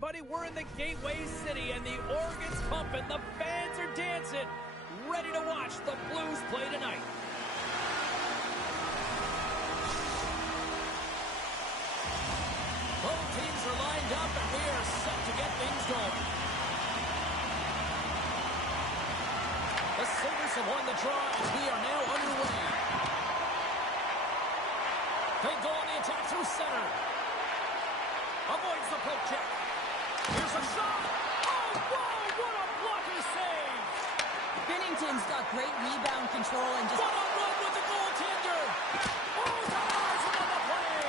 everybody. We're in the Gateway City, and the organ's pumping, the fans are dancing, ready to watch the Blues play tonight. Both teams are lined up, and we are set to get things going. The Sabres have won the draw, and we are now underway. They go on the attack through center. Avoids the poke check. Here's a shot. Oh, whoa, what a blocker save. Binnington's got great rebound control and just... One-on-one with the goaltender. Oh, Tavares on the play.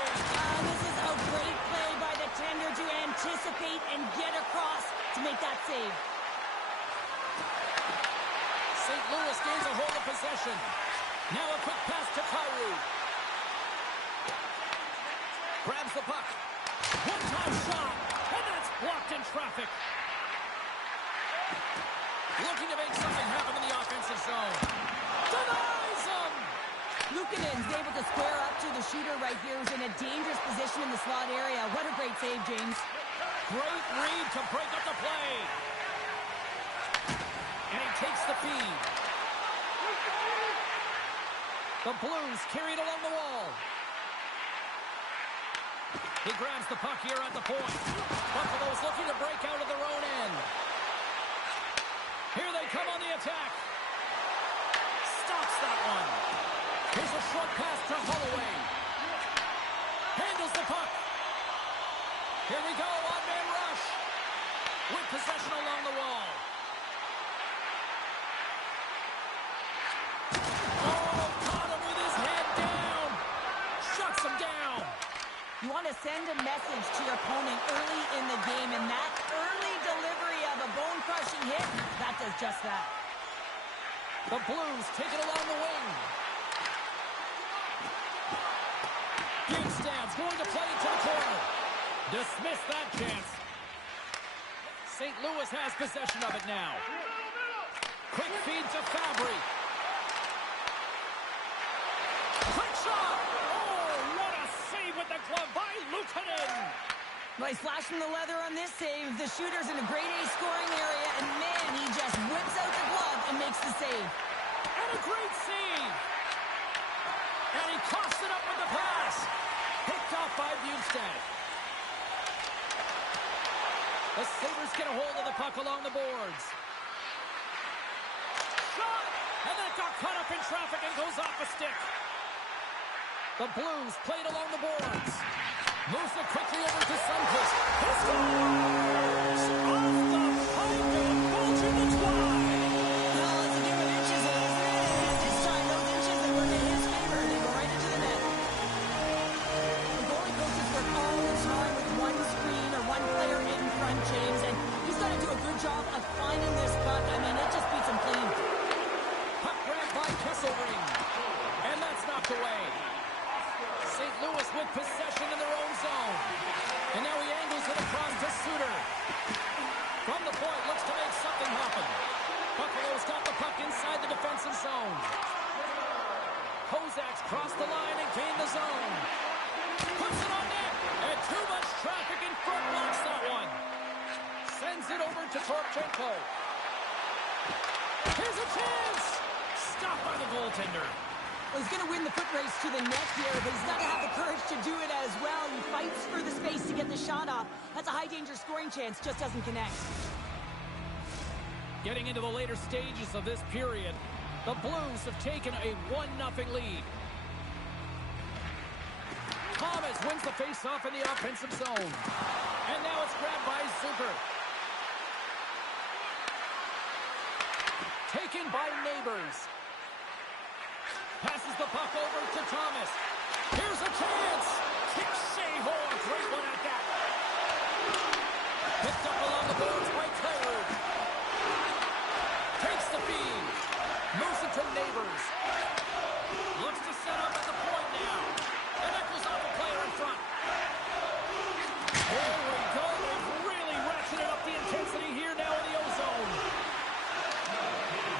This is a great play by the tender to anticipate and get across to make that save. St. Louis gains a hold of possession. Now a quick pass to Kyrou. Grabs the puck. One-time shot, and that's blocked in traffic. Looking to make something happen in the offensive zone. Denies him! Luukkonen's able to square up to the shooter right here, who's in a dangerous position in the slot area. What a great save, James. Great read to break up the play. And he takes the feed. The Blues carried along the wall. He grabs the puck here at the point. Buffalo's looking to break out of their own end. Here they come on the attack. Stops that one. Here's a short pass to Holloway. Handles the puck. Here we go, one-man rush. With possession along the wall. Oh, caught him with his head down. Shuts him down. You want to send a message to your opponent early in the game, and that early delivery of a bone-crushing hit, that does just that. The Blues take it along the wing. Bjugstad's going to play it to the corner. Dismiss that chance. St. Louis has possession of it now. Quick feed to Fabry. Quick shot! Oh, what a save with the glove by Luukkonen! Nice flash from the leather on this save. The shooter's in a grade A scoring area, and man, he just whips out the glove and makes the save. And a great save! And he coughs it up with the pass. Picked off by Bjugstad. The Sabres get a hold of the puck along the boards. Shot! And that got caught up in traffic and goes off a stick. The Blues played along the boards. Moves it quickly over to Sundqvist. He scores! Off the pipe and Bolton wide. Well, it's a game of inches, isn't it? And this time, those inches, they work in his favor. They go right into the net. The goalie coaches work all the time with one screen or one player in front, James, and he's got to do a good job of finding this puck. I mean, it just beats him clean. Puck grabbed by Kesselring. And that's knocked away. St. Louis with possession in their own zone. And now he angles it across to Suter. From the point, looks to make something happen. Buffalo's got the puck inside the defensive zone. Kozak's crossed the line and gained the zone. Puts it on net. And too much traffic in front blocks that one. Sends it over to Torchenko. Here's a chance. Stopped by the goaltender. Well, he's going to win the foot race to the net here, but he's got to have the courage to do it as well. He fights for the space to get the shot off. That's a high-danger scoring chance, just doesn't connect. Getting into the later stages of this period, the Blues have taken a 1-0 lead. Thomas wins the face-off in the offensive zone. And now it's grabbed by Zucker. Taken by Neighbors. Passes the puck over to Thomas. Here's a chance. Kicks Shea Hoare. Great one at that. Picked up along the boards by Kyrou. Takes the feed. Moves it to Neighbors. Looks to set up at the point now. And echoes off a player in front. Here we go. They've really ratcheted up the intensity here now in the O-zone.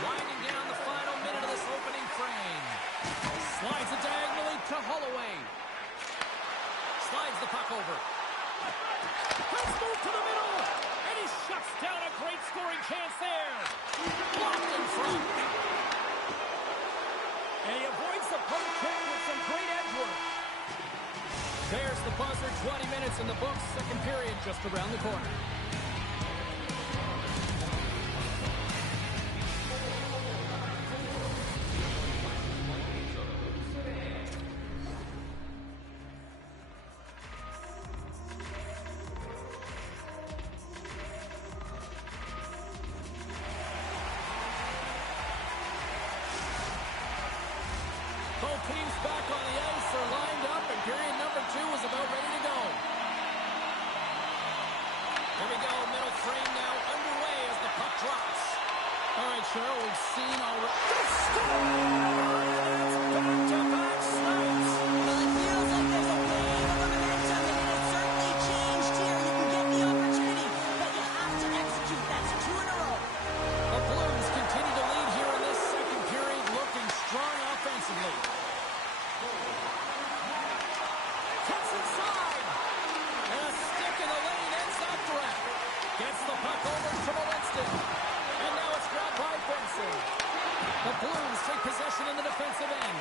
Winding down the final minute of this opening frame. Slides it diagonally to Holloway. Slides the puck over. Let's move to the middle. the buzzer, 20 minutes in the books, second period just around the corner. Both teams back on the ice are lined up, and period number 2 is about ready to go. Here we go, middle frame now underway as the puck drops. All right, Cheryl, we've seen already. It's back-to-back snaps. Well, it feels like there's a wave of momentum, and it has certainly changed here. You can get the opportunity, but you have to execute. That's 2 in a row. The Blues continue to lead here in this second period, looking strong offensively. Cuts inside. And a stick in the lane ends that threat. Gets the puck over to Winston. And now it's grabbed by Benson. The Blues take possession in the defensive end.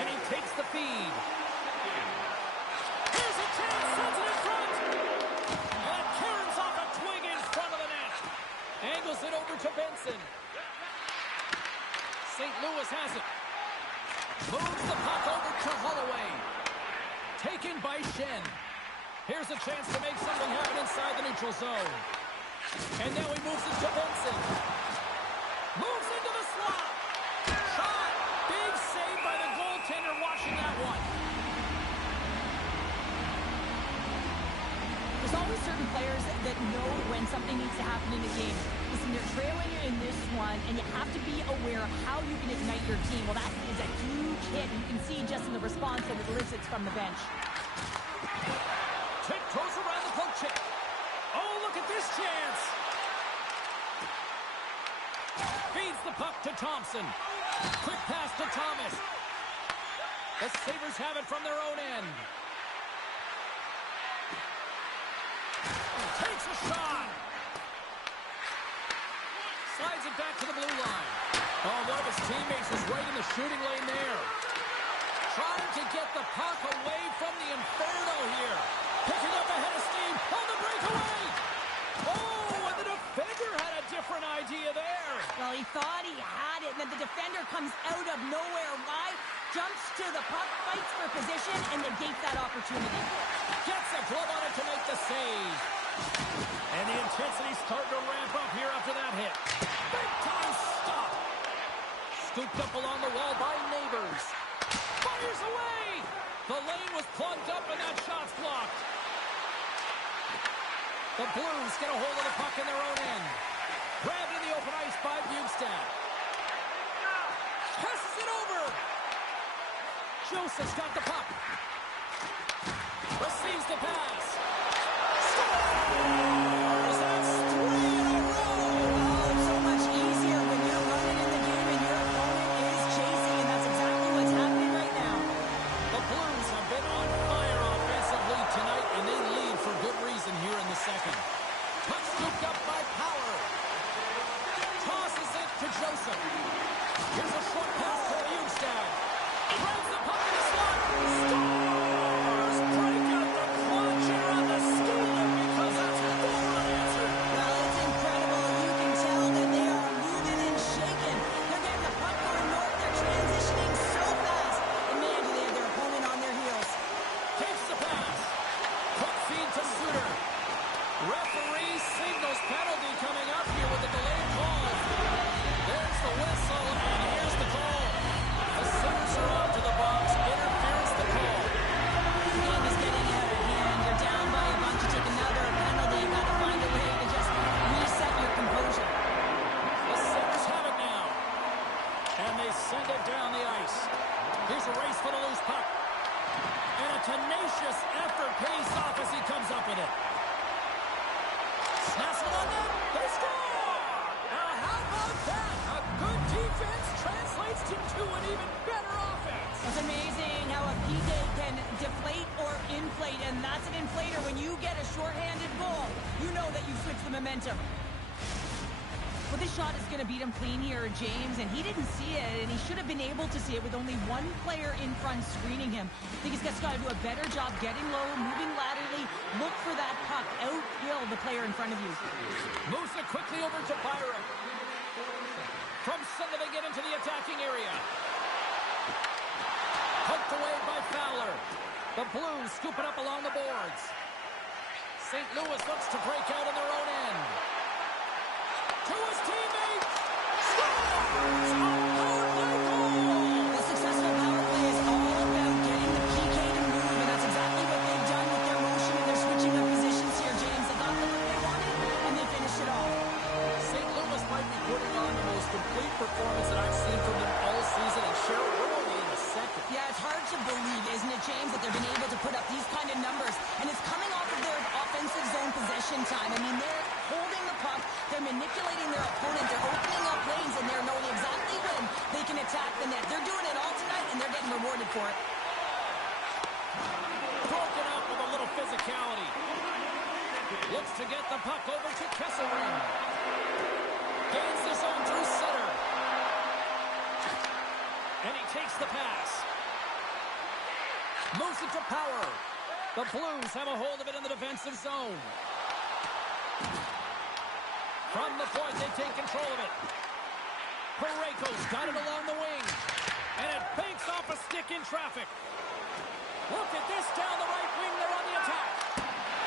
And he takes the feed. Here's a chance, sends it in front. And Cairns off a twig in front of the net. Angles it over to Benson. St. Louis has it. Moves the puck over to Holloway. Taken by Shen. Here's a chance to make something happen inside the neutral zone. And now he moves it to Benson. Moves into the slot. Shot. Big save by the goaltender watching that one. There's always certain players that know when something needs to happen in a game. Listen, they're trailing in this one, and you have to be aware of how you can ignite your team. Well, that is a huge hit. You can see just in the response that it elicits from the bench. Tiptoes around the poke check. Oh, look at this chance. Feeds the puck to Thompson. Quick pass to Thomas. The Sabres have it from their own end. Takes a shot. Slides it back to the blue line. Oh, one of his teammates is right in the shooting lane there. Trying to get the puck away from the Inferno here. Picking up ahead of steam on the breakaway. Oh, and the defender had a different idea there. Well, he thought he had it, and then the defender comes out of nowhere. Why? Jumps to the puck, fights for position, and negates that opportunity. Gets a glove on it to make the save. And the intensity's starting to ramp up here after that hit. Big time stop. Scooped up along the wall by Neighbors. Fires away. The lane was plugged up and that shot's blocked. The Blues get a hold of the puck in their own end. Grabbed in the open ice by Bugstad. Passes it over. Joseph's got the puck. Receives the pass. Scores! That's 3 in a row! Oh, it's so much easier when you're running in the game and your opponent is chasing, and that's exactly what's happening right now. The Blues have been on fire offensively tonight, and they lead for good reason here in the second. Puck scooped up by Power. Tosses it to Joseph. Here's a short pass to Bugstad. Grabs the puck in the slot. Scores! Break out the clutch here on the skillet because that's 4 unanswered. Well, it's incredible. You can tell that they are moving and shaking. They're getting the puck going north. They're transitioning so fast. And man, do they have their opponent on their heels. Takes the pass. Quick feed to Suter. Referee signals penalty coming up here with a delayed call. There's the whistle, and here's the call. The Sabres are off to the box. Interference the call. The game is getting out of hand. You're down by a bunch. You take another penalty. You got to find a way to just reset your composure. The Sabres have it now. And they send it down the ice. Here's a race for the loose puck. And a tenacious effort pays off as he comes up with it. Snaps it on net. They score! Now how about that? A good defense translates to an even better offense. It's amazing how a PK can deflate or inflate, and that's an inflator. When you get a shorthanded goal, you know that you switch the momentum. Well, this shot is going to beat him clean here, James, and he didn't see it, and he should have been able to see it with only one player in front screening him. I think he's just got to do a better job getting low, moving laterally, look for that puck, outhill the player in front of you. Moves it quickly over to Byron. From center they get into the attacking area. Poked away by Fowler. The Blues scoop it up along the boards. St. Louis looks to break out in their own end. To his teammates. Scores! A power play goal! The successful power play is all about getting the PK to move, and that's exactly what they've done with their motion and their switching up positions here, James. They got the look they wanted, and they finished it off. St. Louis might be putting on the most complete performance that I've seen from them all season, and Cheryl, we're only in the second. Yeah, it's hard to believe, isn't it, James, that they've been able to put up these kind of numbers, and it's coming off of their offensive zone possession time. I mean, they're holding the puck, they're manipulating their opponent, they're opening up lanes, and they're knowing exactly when they can attack the net. They're doing it all tonight, and they're getting rewarded for it. Broken up with a little physicality. Looks to get the puck over to Kesselring. Gains the zone through center. And he takes the pass. Moves it to Power. The Blues have a hold of it in the defensive zone. From the point, they take control of it. Parayko's got it along the wing. And it banks off a stick in traffic. Look at this down the right wing. They're on the attack.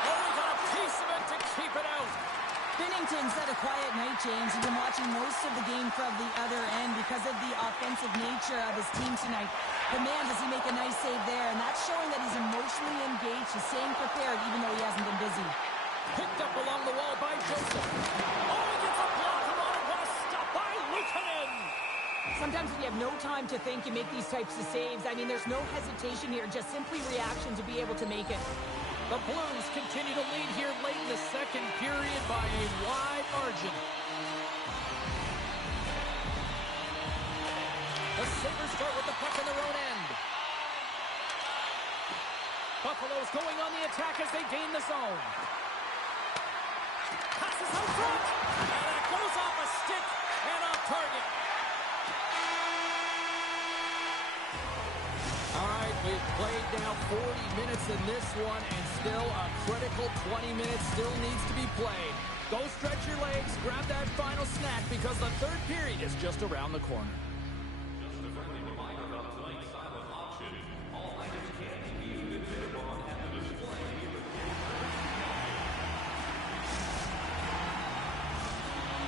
Oh, we got a piece of it to keep it out. Binnington's had a quiet night, James. He's been watching most of the game from the other end because of the offensive nature of his team tonight. But man, does he make a nice save there. And that's showing that he's emotionally engaged. He's staying prepared even though he hasn't been busy. Picked up along the wall by Joseph. Oh, he gets a blocker on it. What a stop by Luukkonen. Sometimes when you have no time to think, you make these types of saves. I mean, there's no hesitation here, just simply reaction to be able to make it. The Blues continue to lead here late in the second period by a wide margin. The Sabres start with the puck in their own end. Buffalo's going on the attack as they gain the zone. Passes out front, and it goes off a stick and off target. All right, we've played now 40 minutes in this one, and still a critical 20 minutes still needs to be played. Go stretch your legs, grab that final snack, because the third period is just around the corner. Just a friendly reminder about tonight's silent auction. All items can be viewed and bid upon at the display in the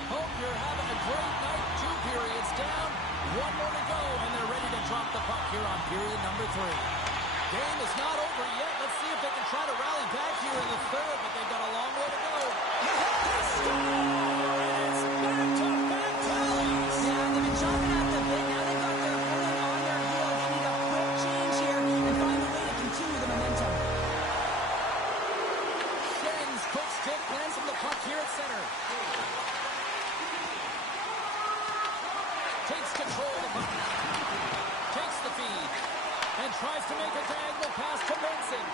Hope you're having a great night. 2 periods down, 1 more to go, and they're ready to drop the puck here on period number 3. Game is not over yet. Let's see if they can try to rally back here in the third, but they've got a long way to go. They score! And it's back-to-back tallies! Yeah, they've been chopping at the bit. Now they've got their opponent on their heels. They need a quick change here and find a way to continue the momentum. Schen's quick stick lands from the puck here at center. Takes control of the puck. Takes the feed. And tries to make a diagonal pass to Benson.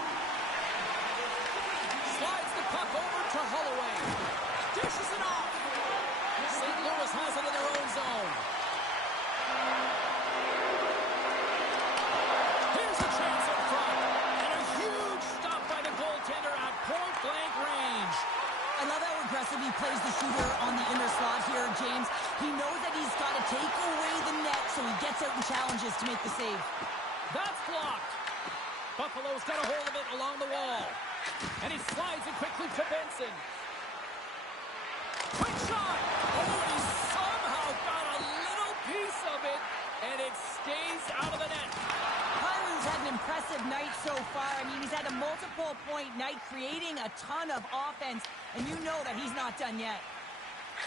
Slides the puck over to Holloway. Dishes it off. St. Louis has it in their own zone. Here's a chance up front. And a huge stop by the goaltender at point-blank range. I love how aggressive he plays the shooter on the inner slot here, James. He knows that he's got to take away the net, so he gets out and challenges to make the save. That's blocked. Buffalo's got a hold of it along the wall. And he slides it quickly to Benson. Quick shot! Oh, he somehow got a little piece of it, and it stays out of the net. Byron's had an impressive night so far. I mean, he's had a multiple-point night, creating a ton of offense, and you know that he's not done yet.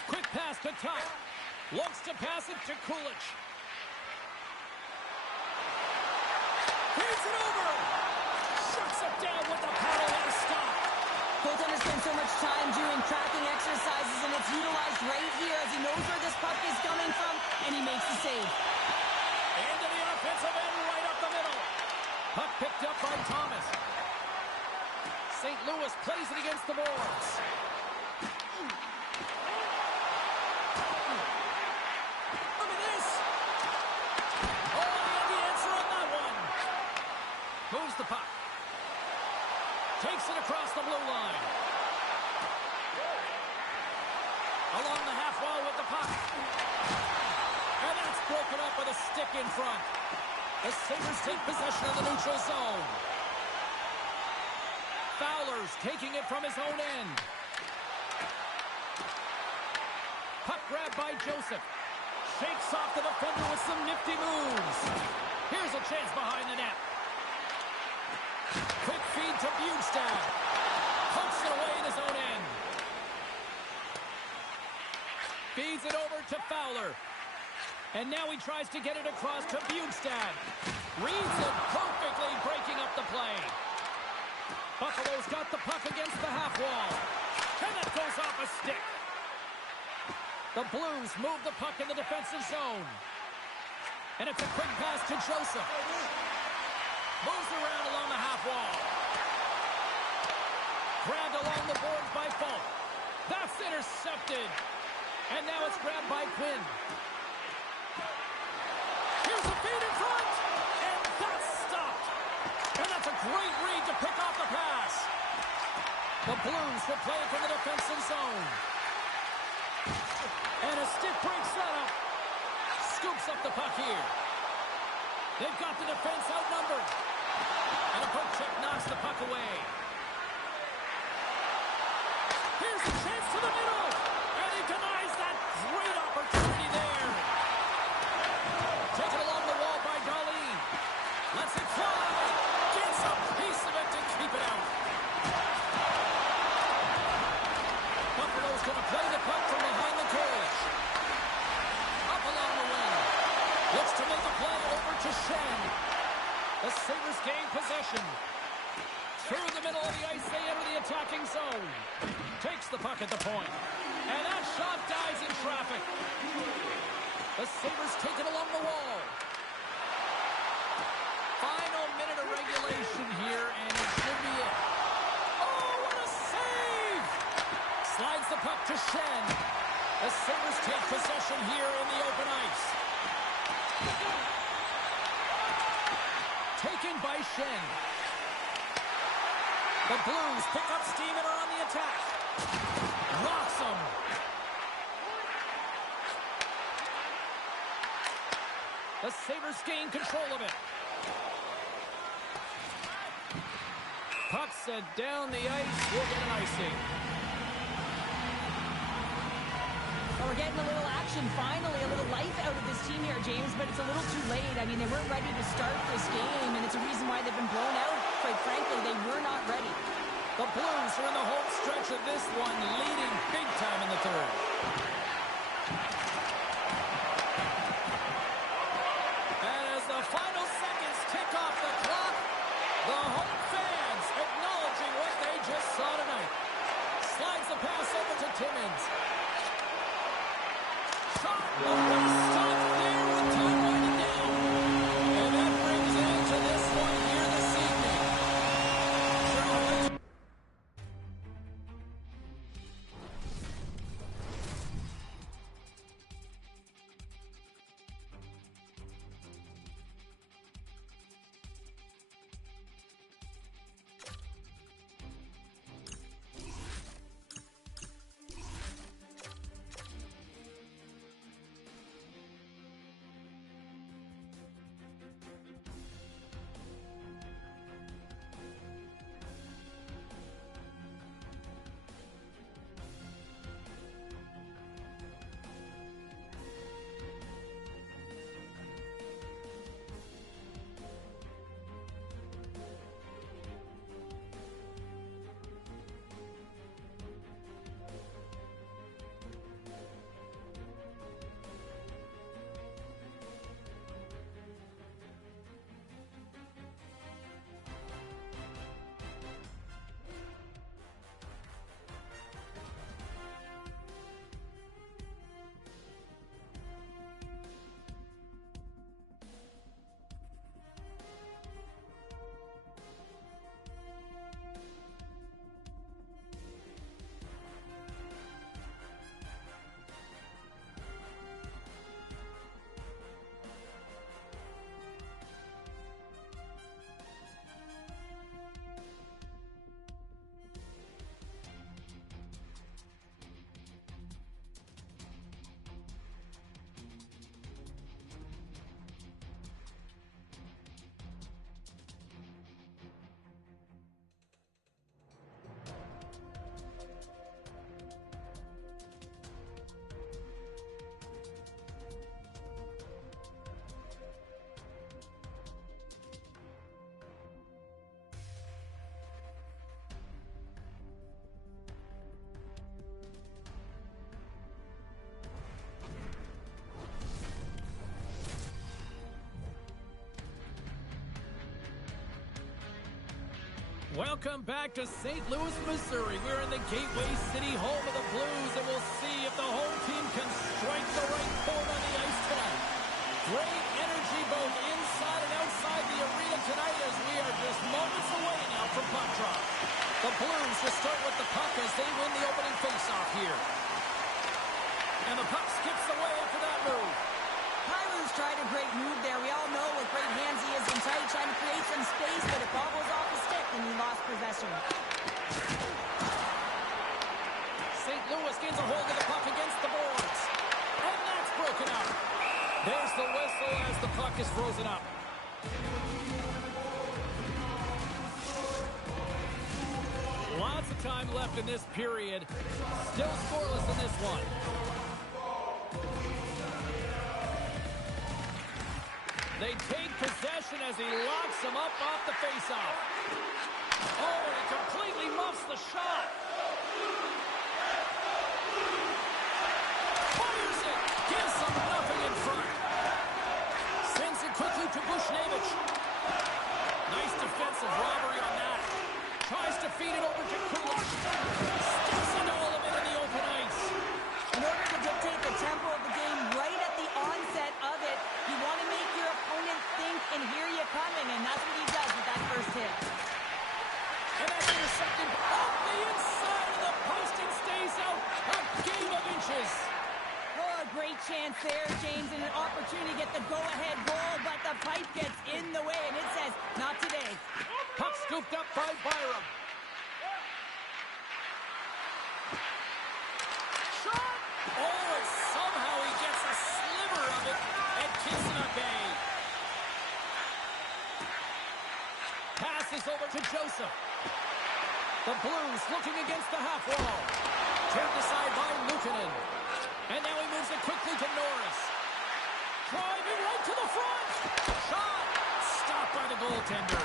Quick pass to Tuck. Looks to pass it to Kulich. Feeds it over. Shuts it down with the paddle and a stop. Goaltender spends so much time doing tracking exercises, and it's utilized right here as he knows where this puck is coming from, and he makes the save. Into the offensive end, right up the middle. Puck picked up by Thomas. St. Louis plays it against the boards. broken up with a stick in front. The Sabres take possession of the neutral zone. Fowler's taking it from his own end. Puck grab by Joseph. Shakes off the defender with some nifty moves. Here's a chance behind the net. Quick feed to Bjugstad. Pokes it away in his own end. Feeds it over to Fowler. And now he tries to get it across to Bjugstad. Reads it perfectly, breaking up the play. Buffalo's got the puck against the half wall. And that goes off a stick. The Blues move the puck in the defensive zone. And it's a quick pass to Joseph. Moves around along the half wall. Grabbed along the boards by Falk. That's intercepted. And now it's grabbed by Quinn. Here's a feed in front. And that's stopped. And that's a great read to pick off the pass. The Blues will play it from the defensive zone. And a stick breaks that up. Scoops up the puck here. They've got the defense outnumbered. And a poke check knocks the puck away. Here's a chance to the middle. And he denies that great opportunity there. Taken along the wall by Darlene. Lets it fly. Gets a piece of it to keep it out. Buffalo's going to play the puck from behind the cage. Up along the wing. Looks to make a play over to Shen. The Sabres gain possession. Through the middle of the ice, they enter the attacking zone. Takes the puck at the point. And that shot dies in traffic. The Sabres take it along the wall. Final minute of regulation here, and it should be it. Oh, what a save! Slides the puck to Shen. The Sabres take possession here in the open ice. Taken by Shen. The Blues pick up steam and are on the attack. Rocks them. The Sabres gain control of it. Puck sent down the ice. We'll get an icing. Well, we're getting a little action, finally, a little life out of this team here, James, but it's a little too late. I mean, they weren't ready to start this game, and it's a reason why they've been blown out. Quite frankly, they were not ready. The Blues are in the home stretch of this one, leading big time in the third. And as the final seconds tick off the clock, the home fans acknowledging what they just saw tonight. Slides the pass over to Timmins. Shot, stop there with time winding down. And that brings an end to this one here this evening. Welcome back to St. Louis, Missouri. We're in the Gateway City, home of the Blues, and we'll see if the home team can strike the right chord on the ice tonight. Great energy both inside and outside the arena tonight as we are just moments away now from puck drop. The Blues will start with the puck as they win the opening faceoff here. And the puck skips away after that move. Kyrie's tried a great move there. We all know what great hands he is in tight, trying to create some space, but it bobbles off the stick and he lost possession. St. Louis gains a hold of the puck against the boards. And that's broken up. There's the whistle as the puck is frozen up. Lots of time left in this period. Still scoreless in this one. They take possession as he locks him up off the faceoff. Oh, and he completely muffs the shot. Fires it. Gives him nothing in front. Sends it quickly to Bushnevich. Nice defensive robbery on that. Tries to feed it over to Kulich. Steps into all of it in the open ice. In order to dictate the tempo of the game right at the onset of it, you want to make your opponent think and hear you coming, and that's what he does with that first hit. And that's intercepted off the inside of the post and stays out. A game of inches. Oh, a great chance there, James, and an opportunity to get the go-ahead goal, but the pipe gets in the way, and it says, not today. Puck scooped up by Byram. Shot! Oh, and somehow he gets a sliver of it and keeps it at bay. Passes over to Joseph. The Blues looking against the half wall. Turned aside by Luukkonen. And now he moves it quickly to Norris. Driving right to the front. Shot! Stopped by the goaltender.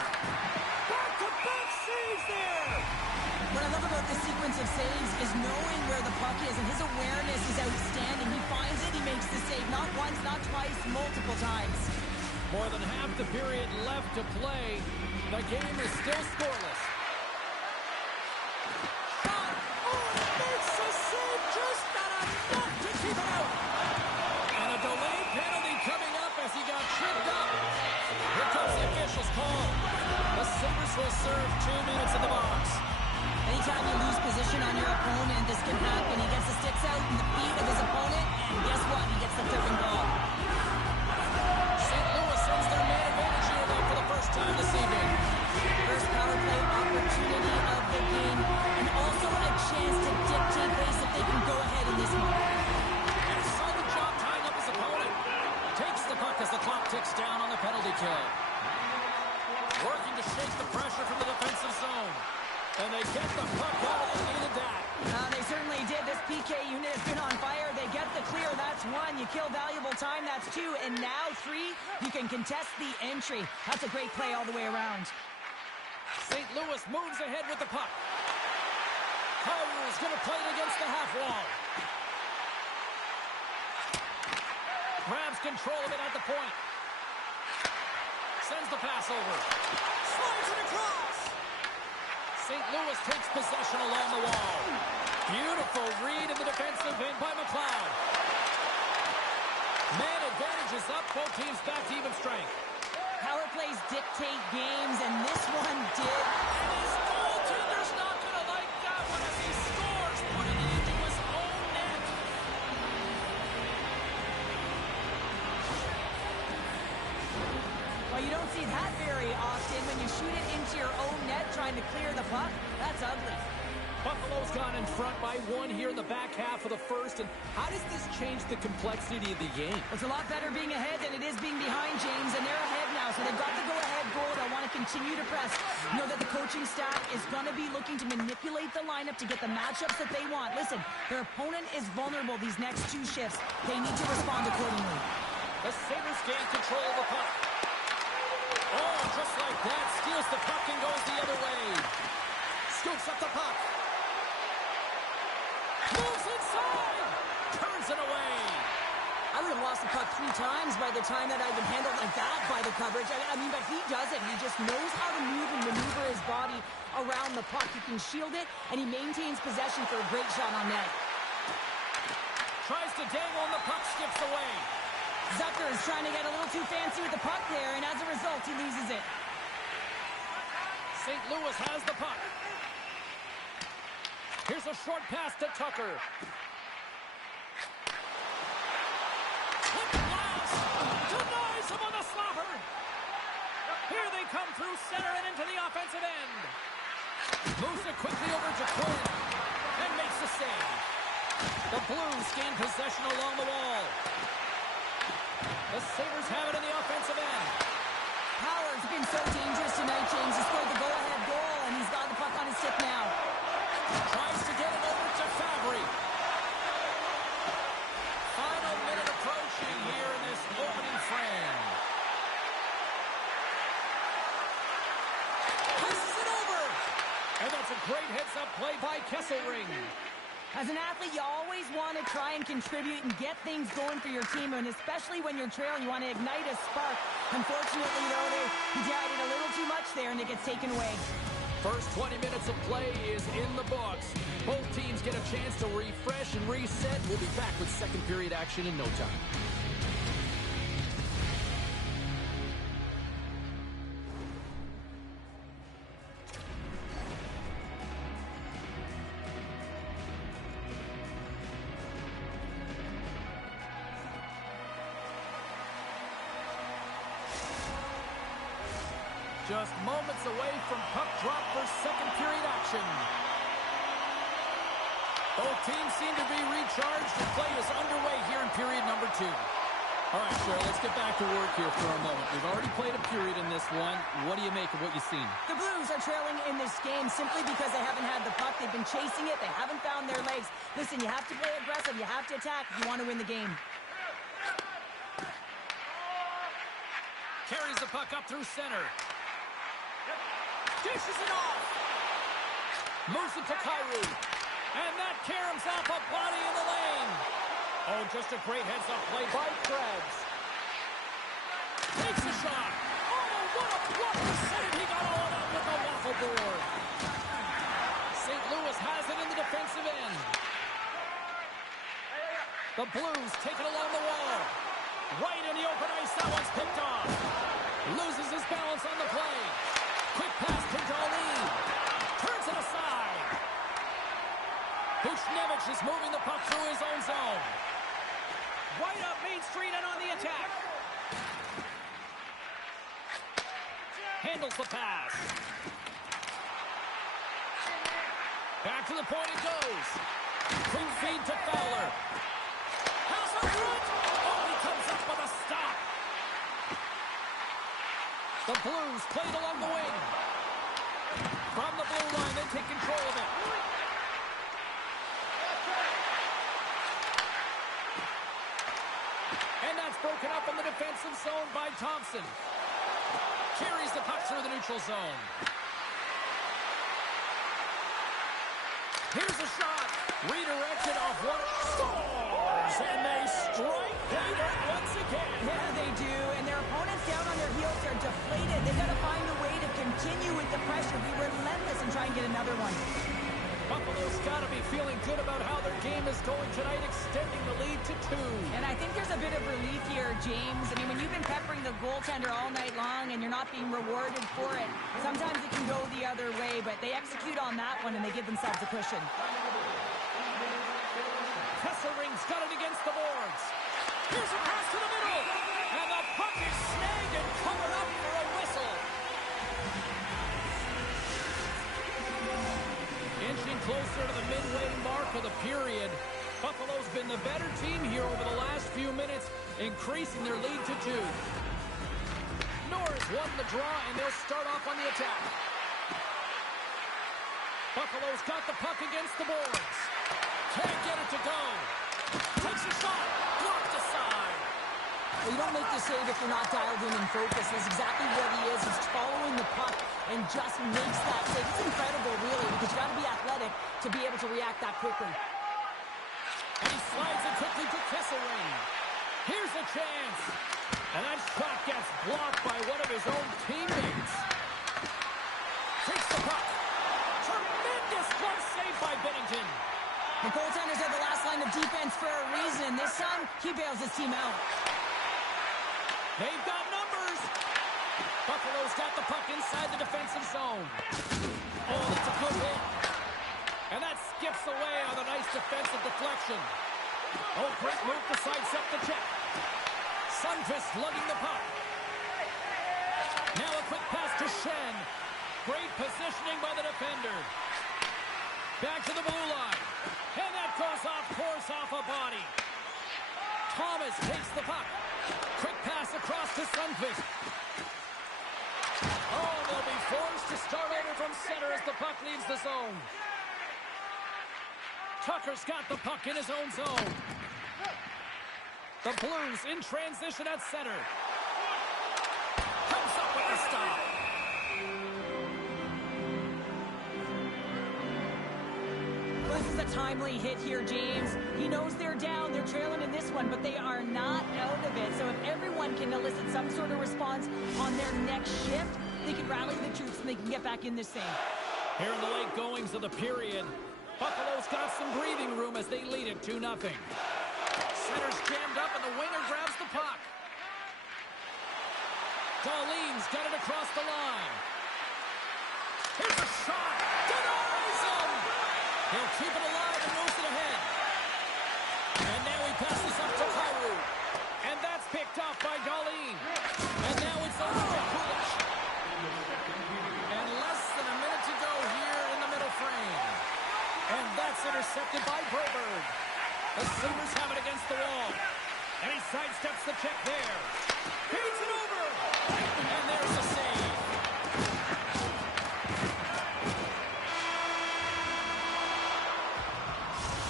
Back-to-back saves there! What I love about this sequence of saves is knowing where the puck is, and his awareness is outstanding. He finds it, he makes the save, not once, not twice, multiple times. More than half the period left to play. The game is still scoreless. Shot! Oh, it makes a save, just not enough to keep it out. And a delayed penalty coming up as he got tripped up. Here comes the official's call. The Sabres will serve 2 minutes in the box. Anytime you lose position on your opponent, this can happen. He gets the sticks out in the feet of his opponent, and guess what? He gets the tripping ball. St. Louis sends their man advantage here though for the first time this evening. First power play opportunity of the game, and also a chance to dictate pace if they can go ahead in this one. And a solid job tying up his opponent. Takes the puck as the clock ticks down on the penalty kill. Working to shake the pressure from the defensive zone. And they get the puck out and they needed that. They certainly did. This PK unit has been on fire. They get the clear. That's one. You kill valuable time. That's two. And now three. You can contest the entry. That's a great play all the way around. St. Louis moves ahead with the puck. Kyrie's going to play it against the half wall. Grabs control of it at the point. Sends the pass over. Slides it across. St. Louis takes possession along the wall. Beautiful read in the defensive end by McLeod. Man advantage is up. Both teams back to even strength. Power plays dictate games, and this one did. And his goaltender's not going to like that one as he scores, putting it into his own net. Well, you don't see that very often when you shoot it into your own net trying to clear the puck. That's ugly. Buffalo's gone in front by one here in the back half of the first. And how does this change the complexity of the game? It's a lot better being ahead than it is being behind, James, and they're ahead now, so they've got the go-ahead goal. They want to continue to press. Know that the coaching staff is going to be looking to manipulate the lineup to get the matchups that they want. Listen, their opponent is vulnerable these next two shifts. They need to respond accordingly. The Sabres gain control of the puck. Oh, just like that, steals the puck and goes the other way. Scoops up the puck. Moves inside. Turns it away. I would lost the puck 3 times by the time that I've been handled like that by the coverage. I mean, but he does it. He just knows how to move and maneuver his body around the puck. He can shield it, and he maintains possession for a great shot on net. Tries to dangle, and the puck skips away. Zucker is trying to get a little too fancy with the puck there, and as a result, he loses it. St. Louis has the puck. Here's a short pass to Tucker. Quick blast! Denies him on the slapper! Here they come through center and into the offensive end. Moves it quickly over to Quinn and makes the save. The Blues gain possession along the wall. The Sabres have it in the offensive end. Howard's been so dangerous tonight, James. He scored the go-ahead goal, and he's got the puck on his stick now. Tries to get it over to Fabry. Final minute approaching here in this opening frame. Passes it over. And that's a great heads-up play by Kesselring. As an athlete, you always want to try and contribute and get things going for your team, and especially when you're trailing, you want to ignite a spark. Unfortunately, though, he tried it a little too much there, and it gets taken away. First 20 minutes of play is in the books. Both teams get a chance to refresh and reset. We'll be back with second period action in no time. Just moments away from puck drop for second period action. Both teams seem to be recharged. The play is underway here in period number 2. All right, Cheryl, let's get back to work here for a moment. We've already played a period in this one. What do you make of what you've seen? The Blues are trailing in this game simply because they haven't had the puck. They've been chasing it. They haven't found their legs. Listen, you have to play aggressive. You have to attack if you want to win the game. Carries the puck up through center. Dishes it off. Moves it to Kyrou. And that caroms off a body in the lane. Oh, just a great heads-up play by Krebs. Takes a shot. Oh, what a blocker save. He got all of that with the waffle board. St. Louis has it in the defensive end. The Blues take it along the wall. Right in the open ice. That one's picked off. Loses his balance on the play. Quick pass to Darlene. Turns it aside. Buchnevich is moving the puck through his own zone. Right up Main Street and on the attack. Handles the pass. Back to the point it goes. Quick feed to Fowler. Pass up front. Oh, he comes up with a stop. The Blues played along the wing. From the blue line, they take control of it. And that's broken up in the defensive zone by Thompson. Carries the puck through the neutral zone. Here's a shot. Redirected off one. Scores! And they strike later once again. Yeah, they do. And their opponents down on their heels are deflated. They've got to find a way to continue with the pressure, be relentless, and try and get another one. Buffalo's got to be feeling good about how their game is going tonight, extending the lead to 2. And I think there's a bit of relief here, James. I mean, when you've been peppering the goaltender all night long and you're not being rewarded for it, sometimes it can go the other way, but they execute on that one and they give themselves a cushion. Kesselring's got it against the boards. Here's a pass to the middle. And the puck is snagged and covered up for a whistle. Inching closer to the midway mark of the period. Buffalo's been the better team here over the last few minutes, increasing their lead to 2. Norris won the draw, and they'll start off on the attack. Buffalo's got the puck against the boards. Can't get it to go. Takes a shot. Blocked aside. Well, you don't make the save if you're not dialed in and focused. That's exactly what he is. He's following the puck and just makes that save. It's incredible, really, because you got to be athletic to be able to react that quickly. And he slides it quickly to Kesselring. Here's a chance. And that shot gets blocked by one of his own teammates. Takes the puck. Tremendous glove save by Bennington. The goaltenders are the last line of defense for a reason. This time, he bails his team out. They've got numbers. Buffalo's got the puck inside the defensive zone. Oh, that's a good hit. And that skips away on a nice defensive deflection. Oh, great move to sidestep the check. Sundqvist lugging the puck. Now a quick pass to Shen. Great positioning by the defender. Back to the blue line. And that goes off course off a body. Thomas takes the puck. Quick pass across to Sundqvist. Oh, they'll be forced to start over from center as the puck leaves the zone. Tucker's got the puck in his own zone. The Blues in transition at center. Comes up with a stop. This is a timely hit here, James. He knows they're down, they're trailing in this one, but they are not out of it. So if everyone can elicit some sort of response on their next shift, they can rally the troops and they can get back in this thing. Here in the late goings of the period, Buffalo's got some breathing room as they lead it 2-0. Center's jammed up and the winger grabs the puck. Darlene's got it across the line. Here's a shot. Denies him. He'll keep it alive and moves it ahead. And now he passes up to Kyrou. And that's picked off by Darlene. And now it's over to Kulich. And less than a minute to go here in the middle frame. And that's intercepted by Broberg. The Sabres have it against the wall. And he sidesteps the check there. Feeds it over. And there's the save.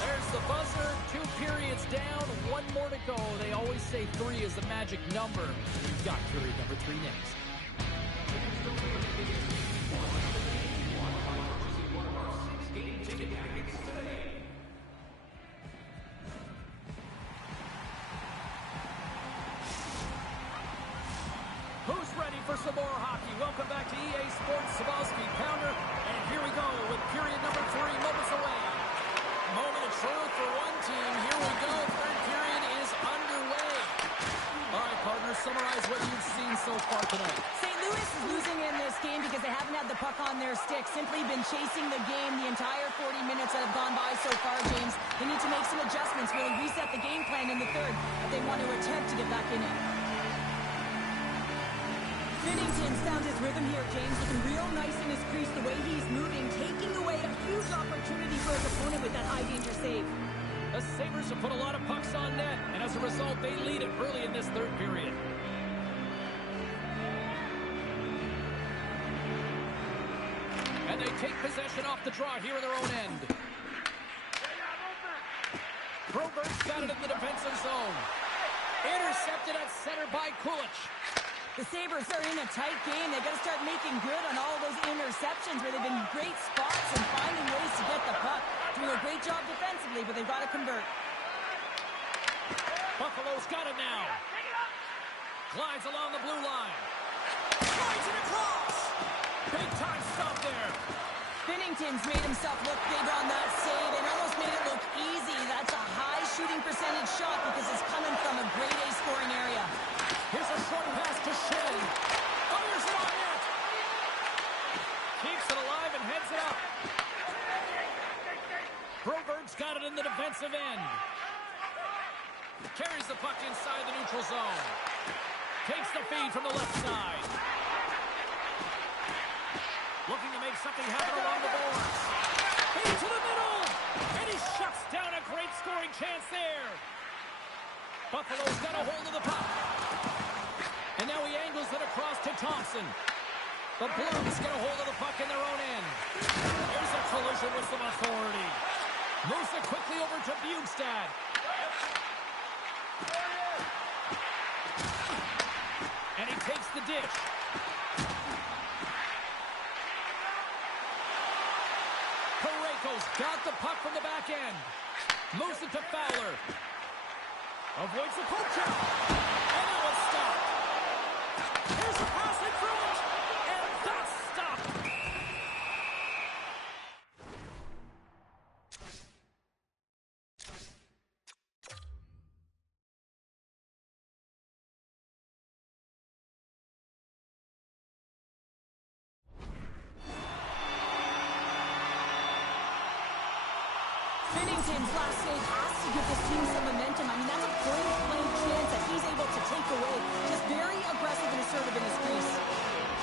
There's the buzzer. 2 periods down. 1 more to go. They always say 3 is the magic number. We've got period number 3 next. Who's ready for some more hockey? Welcome back to EA Sports Sabalski Pounder. And here we go with period number 3, moments away. Moment of truth for one team. Here we go. 3rd period is underway. All right, partner, summarize what you've seen so far tonight. St. Louis is losing in this game because they haven't had the puck on their stick. Simply been chasing the game the entire 40 minutes that have gone by so far, James. They need to make some adjustments, really reset the game plan in the 3rd if they want to attempt to get back in it. Binnington's found his rhythm here, James, looking real nice in his crease, the way he's moving, taking away a huge opportunity for his opponent with that high-danger save. The Sabres have put a lot of pucks on net, and as a result, they lead it early in this 3rd period. And they take possession off the draw here in their own end. Broberg's got it in the defensive zone. Intercepted at center by Kulich. The Sabres are in a tight game. They've got to start making good on all of those interceptions where they've been in great spots and finding ways to get the puck. Doing a great job defensively, but they've got to convert. Buffalo's got it now. Glides along the blue line. Slides it across. Big time stop there. Binnington's made himself look big on that save and almost made it look easy. That's a high shooting percentage shot because it's coming from a grade A scoring area. Here's a short pass to Shen. Fires it on net. Keeps it alive and heads it up. Broberg's got it in the defensive end. Carries the puck inside the neutral zone. Takes the feed from the left side. Looking to make something happen along the boards. Into the middle. And he shuts down a great scoring chance there. Buffalo's got a hold of the puck. And now he angles it across to Thompson. The Blues get a hold of the puck in their own end. There's a collision with some authority. Moves it quickly over to Bjugstad. And he takes the dish. Parayko's got the puck from the back end. Moves it to Fowler. Avoids the poke shot. And that was stopped. Here's a pass in front. And that's stopped. Binnington's last save has to give this team some momentum. I mean, that's a point-blank chance that he's able to take away. Just very aggressive and assertive in his crease.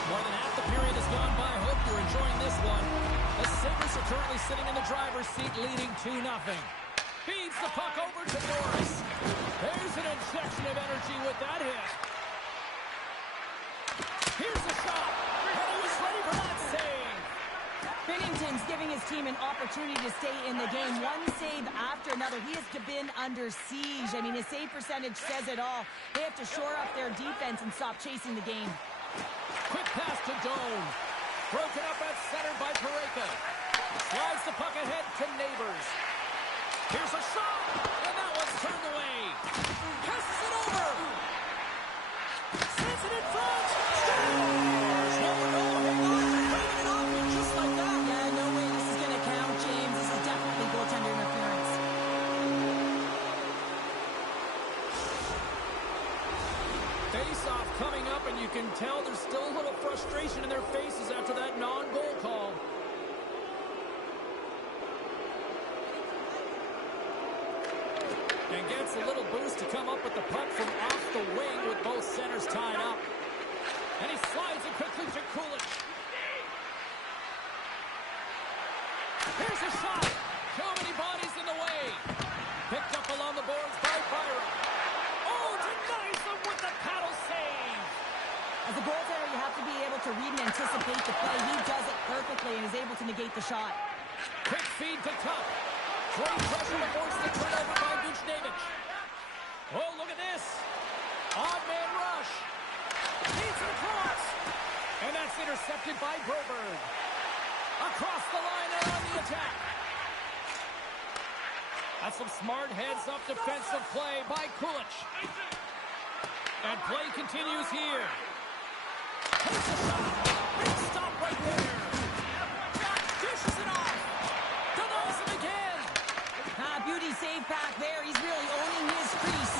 More than half the period has gone by. Hope you're enjoying this one. The Sabres are currently sitting in the driver's seat, leading 2-0. Feeds the puck over to Norris. There's an injection of energy with that hit. Here's the shot. And he was ready for that save. Binnington's giving his team an opportunity to stay in the game. One save after another. He has been under siege. I mean, his save percentage says it all. They have to shore up their defense and stop chasing the game. Quick pass to Doan. Broken up at center by Pareka. Slides the puck ahead to Neighbors. Here's a shot, and that one's turned away. Passes it over. Sends it in front. Scores! No, hang on. Bringing it off just like that. Yeah, no way this is going to count, James. This is definitely goaltender interference. Face-off coming up, and you can tell there's still a little frustration in their faces after that non-goal call. And gets a little boost to come up with the puck from off the wing with both centers tied up. And he slides it quickly to Kulich. Here's a shot. Too many bodies in the way. Picked up along the boards by Byron. Oh, denies them with the paddle save. As a goaltender, you have to be able to read and anticipate the play. He does it perfectly and is able to negate the shot. Quick feed to Tuck. Great pressure to force the turnover by Buchnevich. Oh, look at this. Odd man rush. Feeds it across. And that's intercepted by Broberg. Across the line and on the attack. That's some smart heads-up defensive play by Kulich. And play continues here. Here's the shot. Big stop right there. Dishes it off. Denies him again. Beauty save back there. He's really owning his crease.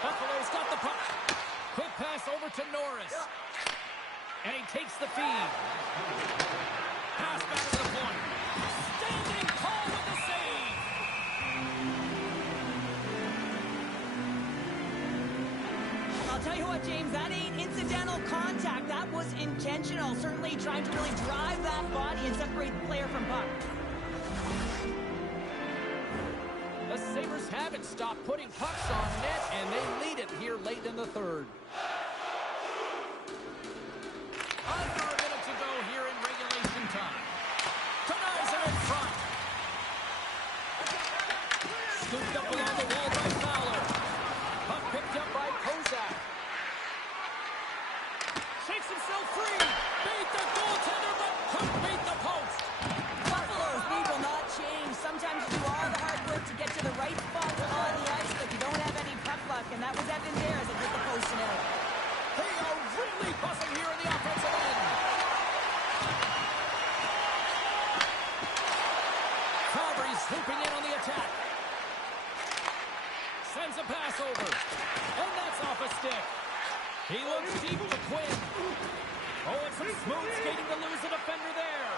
Buffalo's got the puck. Quick pass over to Norris. And he takes the feed. Pass back to the point. Standing tall with the save. I'll tell you what, James, that ain't incidental contact. That was intentional. Certainly trying to really drive that body and separate the player from puck. The Sabres haven't stopped putting pucks on net, and they lead it here late in the third. Under a minute to go here in regulation time. Denies him in front. Scooped up along the wall by Fowler. Puck picked up by Kozak. Shakes himself free. Beat the goaltender, but couldn't beat the post. Buffalo's need will not change. Sometimes you do all the hard work to get to the right spot on the ice, but you don't have any puck luck, and that was evident there as it hit the post and out. They are really buzzing here in the offensive end. Calgary's swooping in on the attack. Sends a pass over. And that's off a stick. He looks deep to Quinn. Oh, it's some smooth skating to lose a defender there.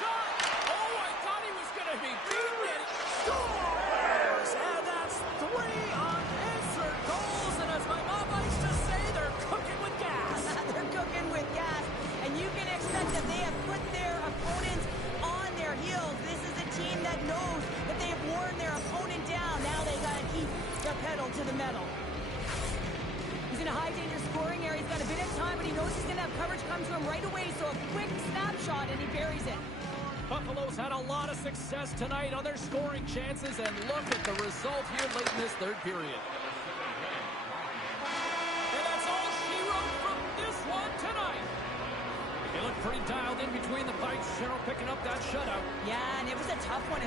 Shot! Oh, I thought he was going to be beaten. It scores! And that's 3 unanswered goals. And as my mom likes to say, they're cooking with gas. They're cooking with gas, and you can expect that they have put their opponents on their heels. This is a team that knows that they have worn their opponent down. Now they got to keep the pedal to the metal. He's in a high-danger scoring area. He's got a bit of time, but he knows he's going to have coverage come to him right away, so a quick snapshot, and he buries it. Buffalo's had a lot of success tonight on their scoring chances, and look at the result here late in this third period. And that's all she wrote from this one tonight. They look pretty dialed in between the pipes. Cheryl picking up that shutout. Yeah, and it was a tough one.